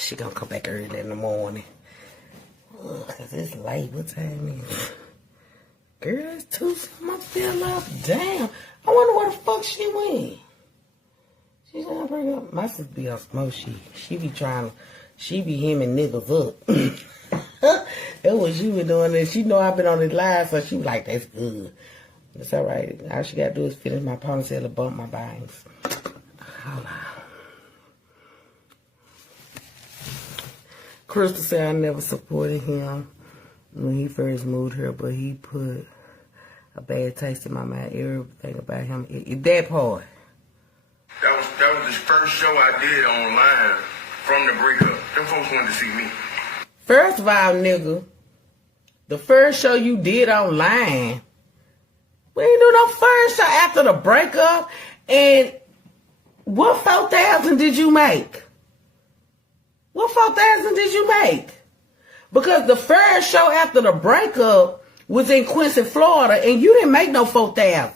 She gonna come back early in the morning. Cause it's late. What time is it? Girl, it's 2 something. I'm still up. Damn. I wonder where the fuck she went. She's gonna bring up. My sister be on smoke shit. She be hemming niggas up. That's what she been doing. And she know I've been on this live, so she was like, that's good. It's alright. All she gotta do is finish my ponytail and bump my bangs. Hold on. Crystal said I never supported him when he first moved here, but he put a bad taste in my mouth. Everything about him. That part. That was the first show I did online from the breakup. Them folks wanted to see me. First of all, nigga, the first show you did online, we ain't do no first show after the breakup. And what 4,000 did you make? What 4,000 did you make? Because the first show after the breakup was in Quincy, Florida, and you didn't make no 4,000.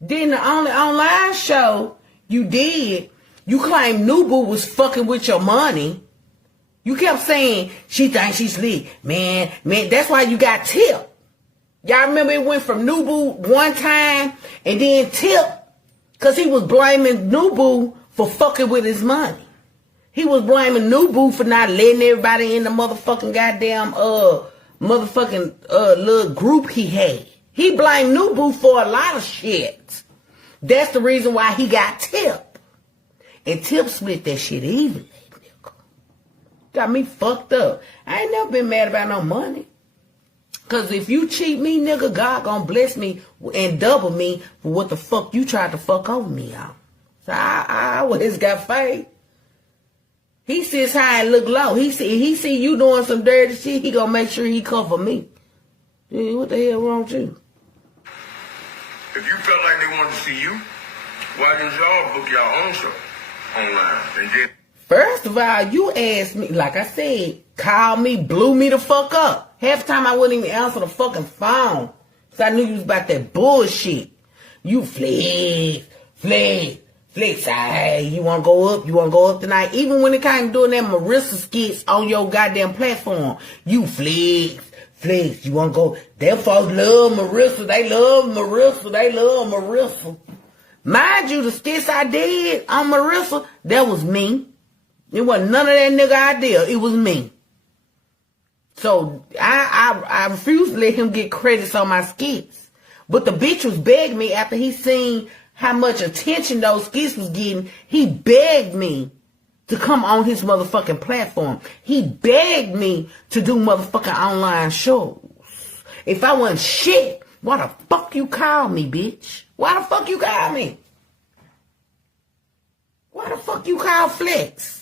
Then the only online show you did, you claimed Nubu was fucking with your money. You kept saying she thinks she's lit. Man, that's why you got Tip. Y'all remember it went from Nubu one time and then Tip, because he was blaming Nubu for fucking with his money. He was blaming Nubu for not letting everybody in the motherfucking goddamn little group he had. He blamed Nubu for a lot of shit. That's the reason why he got Tip. And Tip split that shit evenly, nigga. Got me fucked up. I ain't never been mad about no money. Cause if you cheat me, nigga, God gonna bless me and double me for what the fuck you tried to fuck over me on. So I always got faith. He sits high and look low. He see you doing some dirty shit, he gonna make sure he cover me. Dude, what the hell wrong with you? If you felt like they wanted to see you, why didn't y'all book your own show online? And then First of all, you asked me, like I said, called me, blew me the fuck up. Half the time I wouldn't even answer the fucking phone. Cause I knew you was about that bullshit. You flex. Hey, you wanna go up? You wanna go up tonight? Even when it came to doing them Marissa skits on your goddamn platform, you flex. You wanna go? Them folks love Marissa. They love Marissa. Mind you, the skits I did on Marissa, that was me. It wasn't none of that nigga idea. It was me. So I refused to let him get credits on my skits. But the bitch was begging me after he seen how much attention those skits was getting. He begged me to come on his motherfucking platform. He begged me to do motherfucking online shows. If I wasn't shit, why the fuck you call me, bitch? Why the fuck you call me? Why the fuck you call Flex?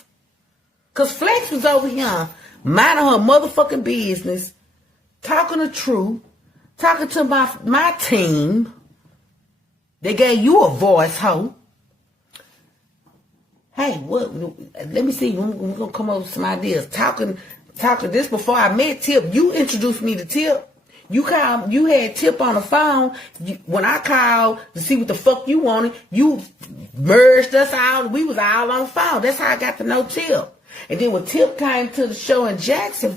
Cause Flex was over here minding her motherfucking business, talking the truth, talking to my team. They gave you a voice, hoe. Hey, what? Let me see. We're gonna come up with some ideas. Talking. This before I met Tip. You introduced me to Tip. You had Tip on the phone. When I called to see what the fuck you wanted, you merged us out. We was all on the phone. That's how I got to know Tip. And then when Tip came to the show in Jackson,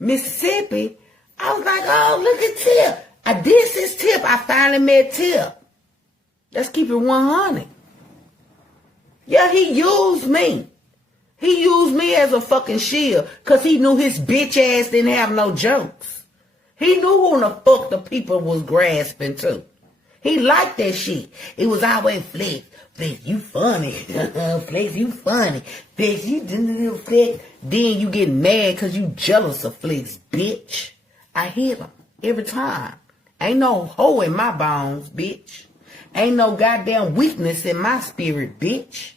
Mississippi, I was like, oh, look at Tip. This is Tip. I finally met Tip. Let's keep it 100. Yeah, he used me. He used me as a fucking shield because he knew his bitch ass didn't have no jokes. He knew who the fuck the people was grasping to. He liked that shit. It was always Flex, you funny. Flex, you funny. Flex, you do Flex. Then you get mad because you jealous of Flex, bitch. I hit him every time. Ain't no hoe in my bones, bitch. Ain't no goddamn weakness in my spirit, bitch.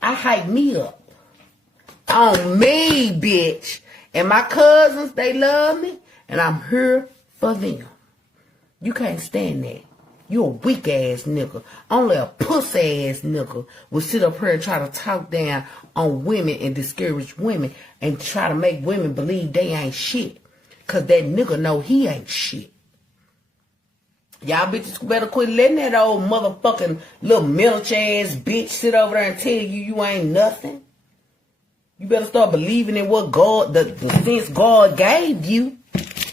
I hype me up. On me, bitch. And my cousins, they love me. And I'm here for them. You can't stand that. You a weak ass nigga. Only a pussy ass nigga will sit up here and try to talk down on women and discourage women and try to make women believe they ain't shit. Cause that nigga know he ain't shit. Y'all bitches better quit letting that old motherfucking little milch ass bitch sit over there and tell you ain't nothing. You better start believing in what God, the sense God gave you.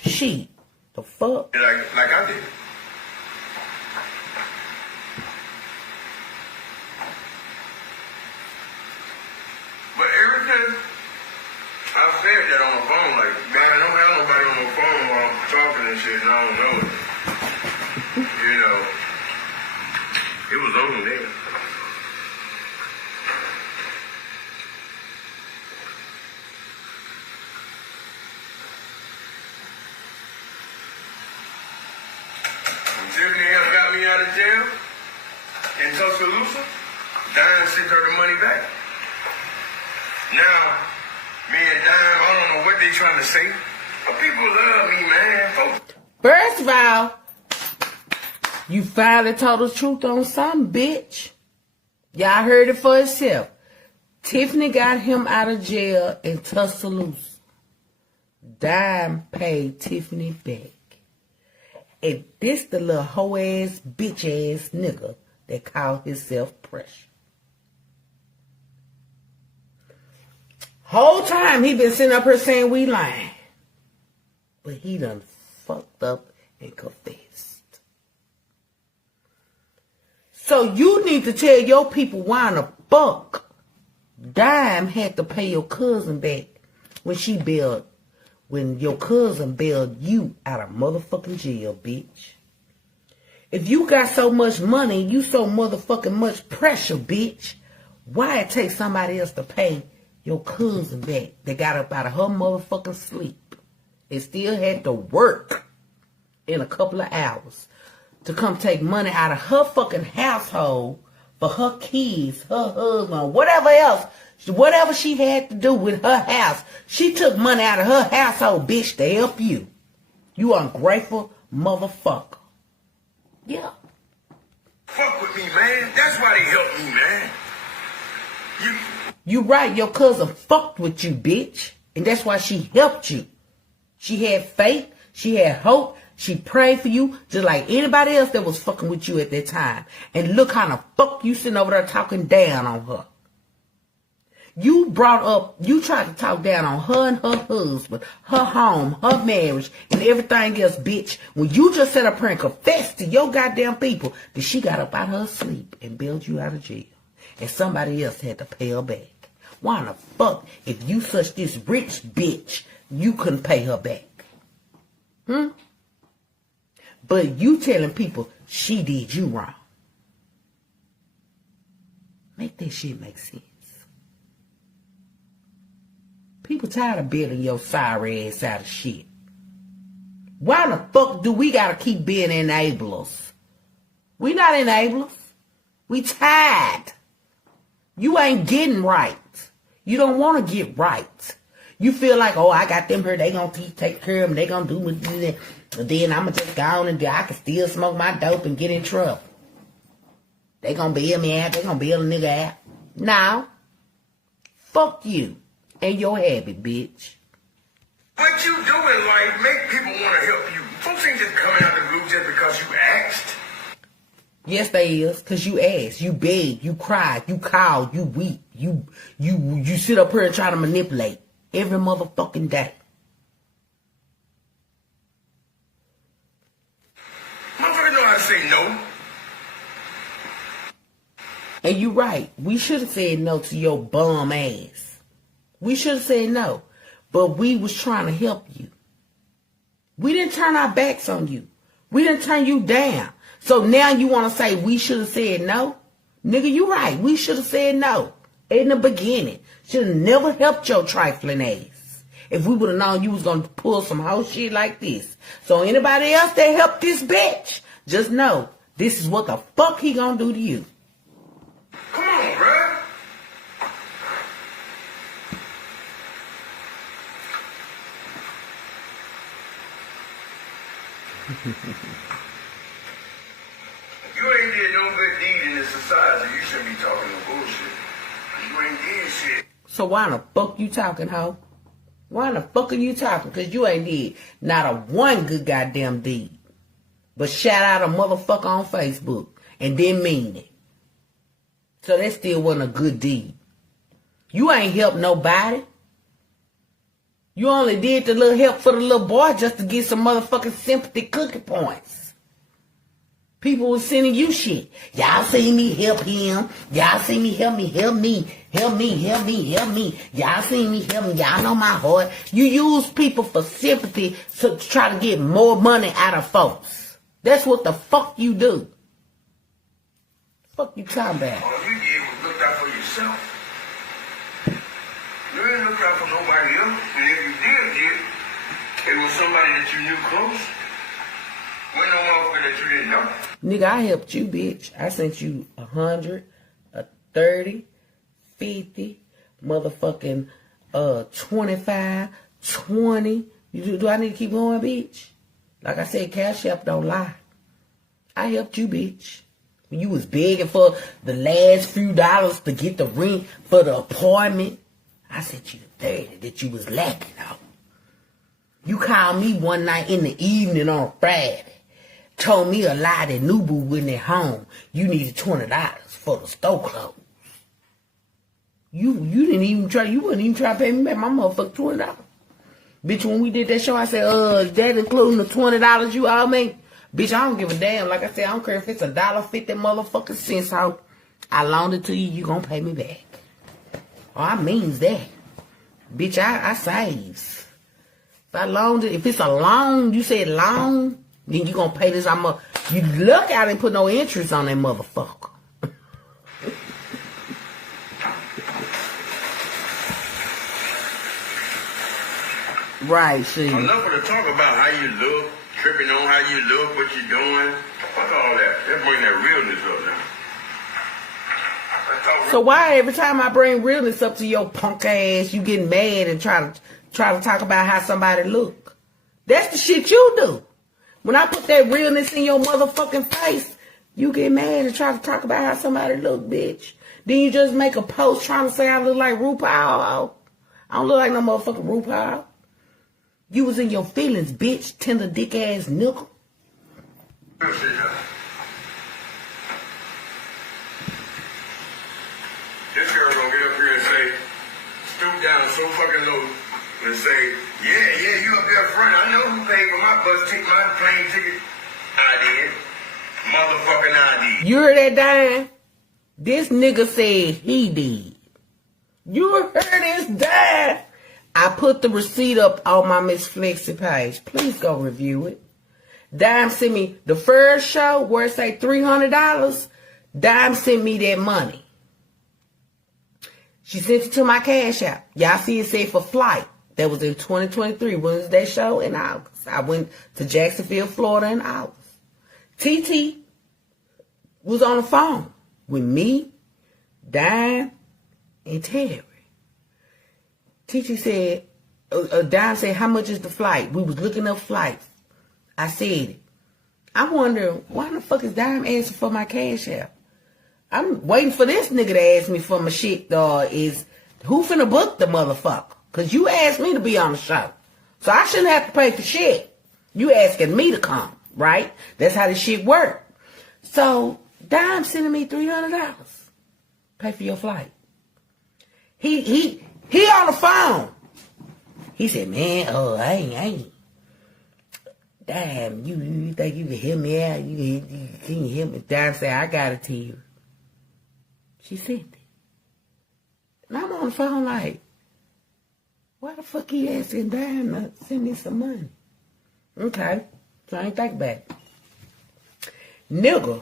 Shit. The fuck? Like I did. But everything, I said that on the phone, like, man, I don't have nobody on the phone while I'm talking and shit, and I don't know it. You know, it was on there. When Tiffany got me out of jail in Tuscaloosa, Diane sent her the money back. Now, me and Diane, I don't know what they trying to say, but people love me, man. Folks. First of all, you finally told the truth on something, bitch. Y'all heard it for itself. Tiffany got him out of jail in Tuscaloosa. Dime paid Tiffany back. And this the little hoe ass, bitch ass nigga that called himself Pressure. Whole time he been sitting up here saying we lying. But he done fucked up and confessed. So you need to tell your people why in the fuck Dime had to pay your cousin back when your cousin bailed you out of motherfucking jail, bitch. If you got so much money, you so motherfucking much pressure, bitch, why it take somebody else to pay your cousin back that got up out of her motherfucking sleep and still had to work in a couple of hours to come take money out of her fucking household for her kids, her husband, whatever else, whatever she had to do with her house. She took money out of her household, bitch, to help you. You ungrateful motherfucker. Yeah. Fuck with me, man. That's why they helped me, man. You right, your cousin fucked with you, bitch. And that's why she helped you. She had faith. She had hope. She prayed for you just like anybody else that was fucking with you at that time. And look how the fuck you sitting over there talking down on her. You tried to talk down on her and her husband, her home, her marriage, and everything else, bitch. When you just sat up here and confessed to your goddamn people that she got up out of her sleep and bailed you out of jail. And somebody else had to pay her back. Why in the fuck, if you such this rich bitch, you couldn't pay her back? But you telling people she did you wrong. Make that shit make sense. People tired of bailing your sorry ass out of shit. Why the fuck do we gotta keep being enablers? We not enablers. We tired. You ain't getting right. You don't want to get right. You feel like, oh, I got them here. They gonna take care of them. They gonna do it. And then I'ma just go on and I can still smoke my dope and get in trouble. They gonna bail me out. They gonna bail a nigga out. Now, fuck you and your habit, bitch. What you do in life make people want to help you. Folks ain't just coming out the blue just because you asked. Yes, they is, cause you asked, you begged, you cried, you called, you weep, you sit up here and try to manipulate every motherfucking day. Motherfucker know how to say no. And you right, we should have said no to your bum ass. We should have said no, but we was trying to help you. We didn't turn our backs on you. We didn't turn you down. So now you want to say we should have said no? Nigga, you right. We should have said no in the beginning. Should have never helped your trifling ass. If we would have known you was going to pull some whole shit like this. So anybody else that helped this bitch, just know this is what the fuck he going to do to you. Come on, bruh. You ain't did no good deed in this society. You shouldn't be talking no bullshit. You ain't did shit. So why the fuck you talking, ho? Why the fuck are you talking? Because you ain't did not a one good goddamn deed. but shout out a motherfucker on Facebook and didn't mean it. So that still wasn't a good deed. You ain't helped nobody. You only did the little help for the little boy just to get some motherfucking sympathy cookie points. People was sending you shit. Y'all see me help him. Y'all see me help me, help me. Help me, help me, help me. Y'all see me help me. Y'all know my heart. You use people for sympathy to try to get more money out of folks. That's what the fuck you do. Fuck you talking about? All you did was look out for yourself. You didn't look out for nobody else. And if you did, it was somebody that you knew close. When no motherfucker that you didn't know. Nigga, I helped you, bitch. I sent you 100, 30, 50, motherfucking 25, 20. Do I need to keep going, bitch? Like I said, Cash App don't lie. I helped you, bitch. When you was begging for the last few dollars to get the rent for the apartment, I sent you the 30 that you was lacking on. You called me one night in the evening on Friday. Told me a lie that Nubu wasn't at home. You needed $20 for the store clothes. You didn't even try. You wouldn't even try to pay me back my motherfucking $20. Bitch, when we did that show, I said, that including the $20 you all me? Bitch, I don't give a damn. Like I said, I don't care if it's $1.50 motherfucking cents. How I loaned it to you, you gonna pay me back. Oh, I means that. Bitch, I saves. If I loaned it, if it's a loan, you said loan, then you gonna pay this. You look out and put no interest on that motherfucker. Right, see. Enough of the talk about how you look, tripping on how you look, what you're doing. Fuck all that. Let's bring that realness up now. So why every time I bring realness up to your punk ass, you get mad and try to talk about how somebody look? That's the shit you do. When I put that realness in your motherfucking face, you get mad and try to talk about how somebody look, bitch. Then you just make a post trying to say I look like RuPaul. I don't look like no motherfucking RuPaul. You was in your feelings, bitch, tender dick ass nickel. This girl gonna get up here and say, stoop down so fucking low and say, yeah, you up there front. I know who paid for my bus ticket, my plane ticket. I did. Motherfucking I did. You heard that, Diane? This nigga said he did. You heard this, Diane? I put the receipt up on my Miss Flexi page. Please go review it. Dime sent me the first show where it say $300. Dime sent me that money. She sent it to my Cash App. Y'all see it said for flight. That was in 2023. Wednesday show in August. I went to Jacksonville, Florida in August. TT was on the phone with me, Dime, and Terry. TT said, Dime said, how much is the flight? We was looking up flights. I said it. I wonder, why the fuck is Dime asking for my Cash App? I'm waiting for this nigga to ask me for my shit, dog. Is who finna book the motherfucker? Because you asked me to be on the show. So I shouldn't have to pay for shit. You asking me to come, right? That's how this shit work. So Dime sending me $300. Pay for your flight. He on the phone. He said, man, I ain't. Damn, you think you can help me out? You can help me? Dime said, I got it to you. She sent it. And I'm on the phone like, why the fuck he asking Dime to send me some money? Okay, so I ain't think about it. Nigga,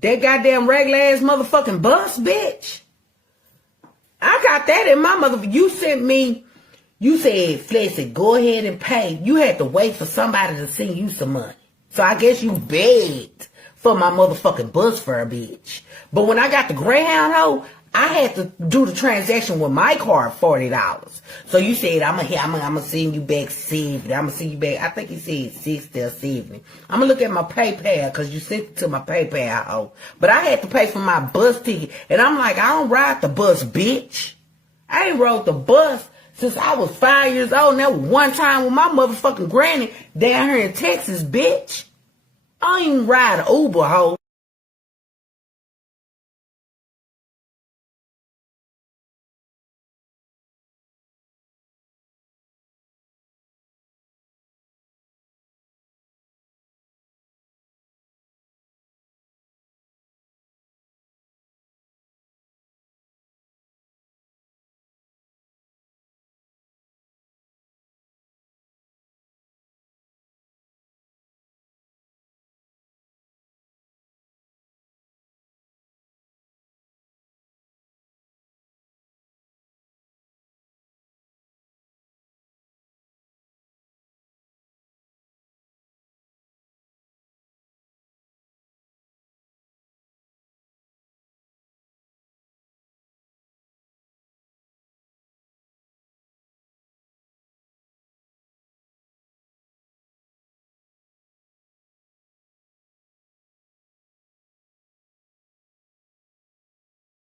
that goddamn regular ass motherfucking bus, bitch. I got that in my motherfucker. You sent me, you said, Flexi, go ahead and pay. You had to wait for somebody to send you some money. So I guess you begged for my motherfucking bus fare, bitch. But when I got the Greyhound hoe, I had to do the transaction with my card, $40. So you said, I'm gonna send you back 70. I'm gonna send you back, I think you said 60 or 70. I'm gonna look at my PayPal, because you sent it to my PayPal hoe. But I had to pay for my bus ticket. And I'm like, I don't ride the bus, bitch. I ain't rode the bus since I was 5 years old. And that was one time with my motherfucking granny down here in Texas, bitch. I don't even ride Uber, hoe.